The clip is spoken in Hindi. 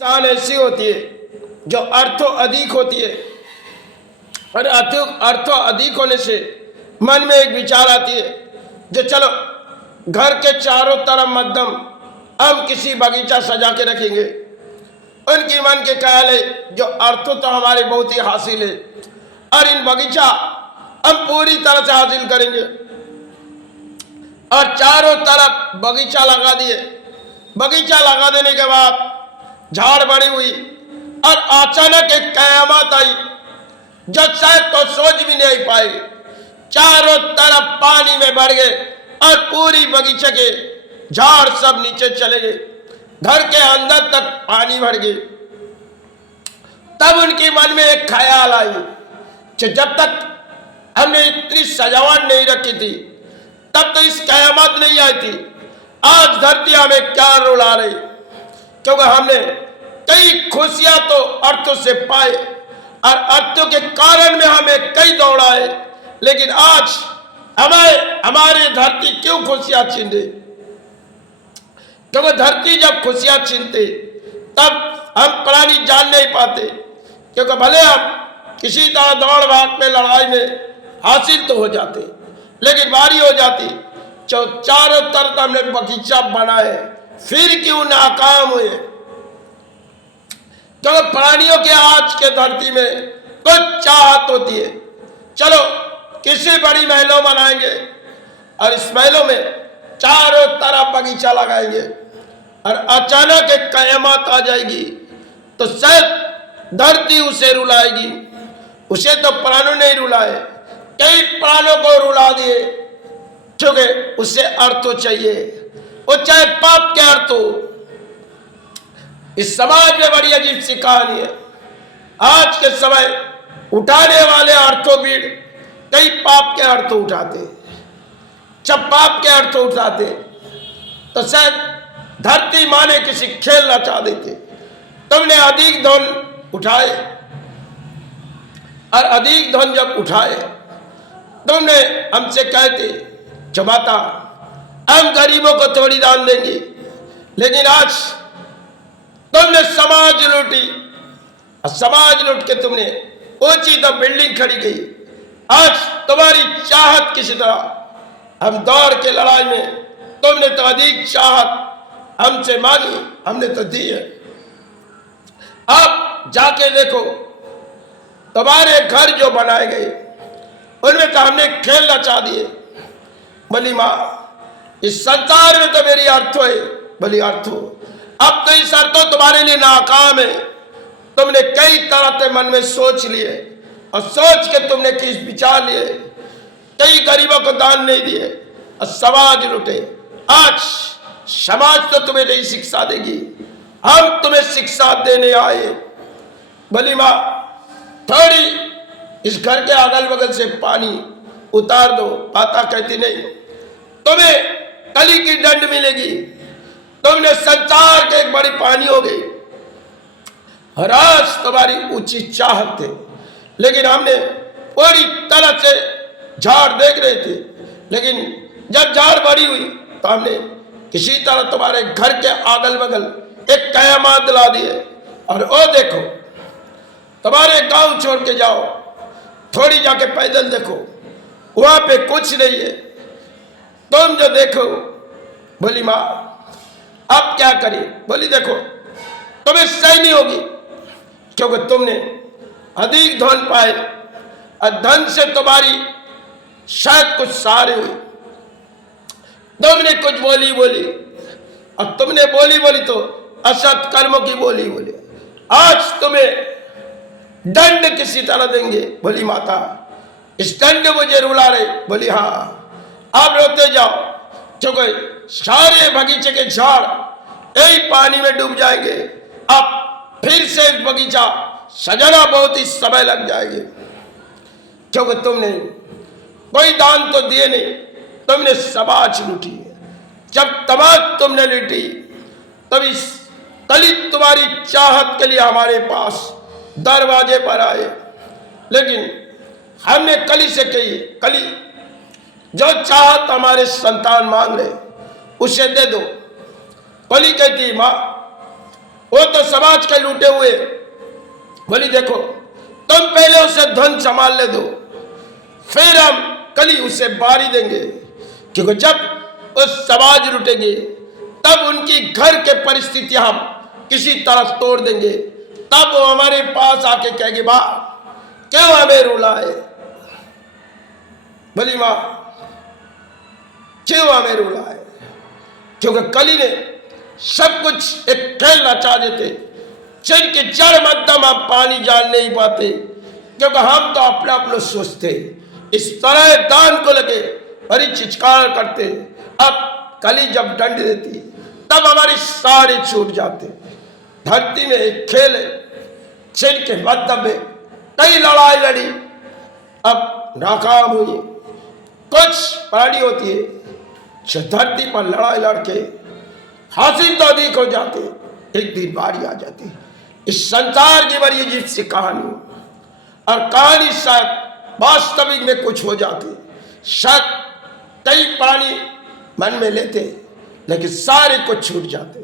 इंसान ऐसी होती है जो अर्थों अधिक होती है और अर्थों अधिक होने से मन में एक विचार आती है जो चलो घर के चारों तरफ मध्यम हम किसी बगीचा सजा के रखेंगे। उनकी मन के ख्याल है जो अर्थ तो हमारे बहुत ही हासिल है और इन बगीचा हम पूरी तरह से हासिल करेंगे और चारों तरफ बगीचा लगा दिए। बगीचा लगा देने के बाद झाड़ बड़ी हुई और अचानक एक कयामत आई जो शायद तो सोच भी नहीं पाए। चारों तरफ पानी में भर गए और पूरी बगीचे के झाड़ सब नीचे चले गए, घर के अंदर तक पानी भर गए। तब उनके मन में एक ख्याल आई कि जब तक हमने इतनी सजावट नहीं रखी थी तब तो इस कयामत नहीं आई थी। आज धरती हमें क्या रुला रही, क्योंकि हमने कई खुशियां तो अर्थों से पाए और अर्थों के कारण में हमें कई दौड़ाए, लेकिन आज हमारे धरती क्यों खुशियां छीन रही? क्योंकि धरती जब खुशियां छीनते तब हम प्राणी जान नहीं पाते, क्योंकि भले हम किसी तरह दौड़ भाग में लड़ाई में हासिल तो हो जाते, लेकिन बारी हो जाती चारों तरफ हमने बगीचा बनाए फिर क्यों नाकाम हुए? क्योंकि प्राणियों के आज के धरती में कुछ चाहत होती है, चलो किसी बड़ी महलों बनाएंगे और इस महलों में चारों तरफ बगीचा लगाएंगे और अचानक एक कयामत आ जाएगी तो शायद धरती उसे रुलाएगी। उसे तो प्राणों ने रुलाए, कई प्राणों को रुला दिए, क्योंकि उसे अर्थ चाहिए, वो चाहे पाप के अर्थ हो। इस समाज में बड़ी अजीब सी कहानी है। आज के समय उठाने वाले अर्थों भी कई पाप के अर्थ उठाते। जब पाप के अर्थ उठाते तो शायद धरती माने किसी खेल रचा देते। तुमने अधिक धन उठाए और अधिक धन जब उठाए तुमने हमसे कहते जो माता हम गरीबों को थोड़ी दान देंगे, लेकिन आज तुमने समाज लूटी और समाज लूट के तुमने ऊंची तो बिल्डिंग खड़ी की। आज तुम्हारी चाहत किसी तरह हम दौड़ के लड़ाई में तुमने तो अधिक चाहत हमसे मांगी, हमने तो दी है। अब जाके देखो तुम्हारे घर जो बनाए गए उनमें तो हमने खेल रचा दिए। बोली माँ इस संसार में तो मेरी अर्थ है। बोली अर्थ हो, अब तो इस अर्थ तुम्हारे लिए नाकाम है। तुमने कई तरह से मन में सोच लिए और सोच के तुमने किस विचार लिए, कई गरीबों को दान नहीं दिए और समाज लुटे। आज समाज तो तुम्हें नहीं शिक्षा देगी, हम तुम्हें शिक्षा देने आए। बोली माँ थोड़ी इस घर के अगल बगल से पानी उतार दो। माता कहती नहीं, तुम्हें कली की दंड मिलेगी, तुमने संसार के एक बड़ी पानी हो गई। और आज तुम्हारी ऊंची चाहत थे, लेकिन हमने पूरी तरह से झाड़ देख रहे थे, लेकिन जब झाड़ बड़ी हुई तो हमने किसी तरह तुम्हारे घर के अगल बगल एक कयामत दिला दिए। और ओ देखो तुम्हारे गांव छोड़ के जाओ, थोड़ी जाके पैदल देखो, वहां पे कुछ नहीं है। तुम जो देखो। बोली माँ अब क्या करें? बोली देखो तुम्हें सही नहीं होगी, क्योंकि तुमने अधिक धन पाए और धन से तुम्हारी शायद कुछ सहारे हुई। तुमने कुछ बोली और तुमने बोली तो असत कर्मों की बोली। आज तुम्हें दंड किसी तरह देंगे। बोली माता इस दंड मुझे रुला रहे। बोली हाँ आप रोते जाओ, क्योंकि सारे बगीचे के झाड़ यही पानी में डूब जाएंगे। अब फिर से बगीचा सजाना बहुत ही समय लग जाएगी, क्योंकि तुमने कोई दान तो दिए नहीं, तुमने समाज लूटी। जब तमाम तुमने लूटी तब इस कली तुम्हारी चाहत के लिए हमारे पास दरवाजे पर आए, लेकिन हमने कली से कही कली जो चाहत हमारे संतान मांग रहे उसे दे दो। कली कहती माँ वो तो समाज के लूटे हुए। बोली देखो तुम पहले उसे धन संभाल ले दो, फिर हम कली उसे बारी देंगे, क्योंकि जब उस समाज लूटेंगे तब उनकी घर के परिस्थितियां हम किसी तरह तोड़ देंगे, तब वो हमारे पास आके कहेगी मां क्यों हमें रुलाए। बोली मां क्यों हमें रुलाए, क्योंकि कली ने सब कुछ एक खेल नचा देते, जिनके जड़ मध्यम हम पानी जान नहीं पाते, क्योंकि हम तो अपना अपना सोचते, इस तरह दान को लगे बड़ी चिचकार करते। अब कली जब दंड देती तब हमारे सारे छूट जाते। धरती में एक खेल है, जिनके मध्य में कई लड़ाई लड़ी, अब नाकाम हुई। कुछ प्राणी होती है जो धरती पर लड़ाई लड़के हासिल तो अधिक हो जाते, एक दिन बारी आ जाती। इस संसार की बड़ी अजीब सी कहानी, और कहानी शायद वास्तविक में कुछ हो जाती। शायद कई प्राणी मन में लेते, लेकिन सारे को छूट जाते।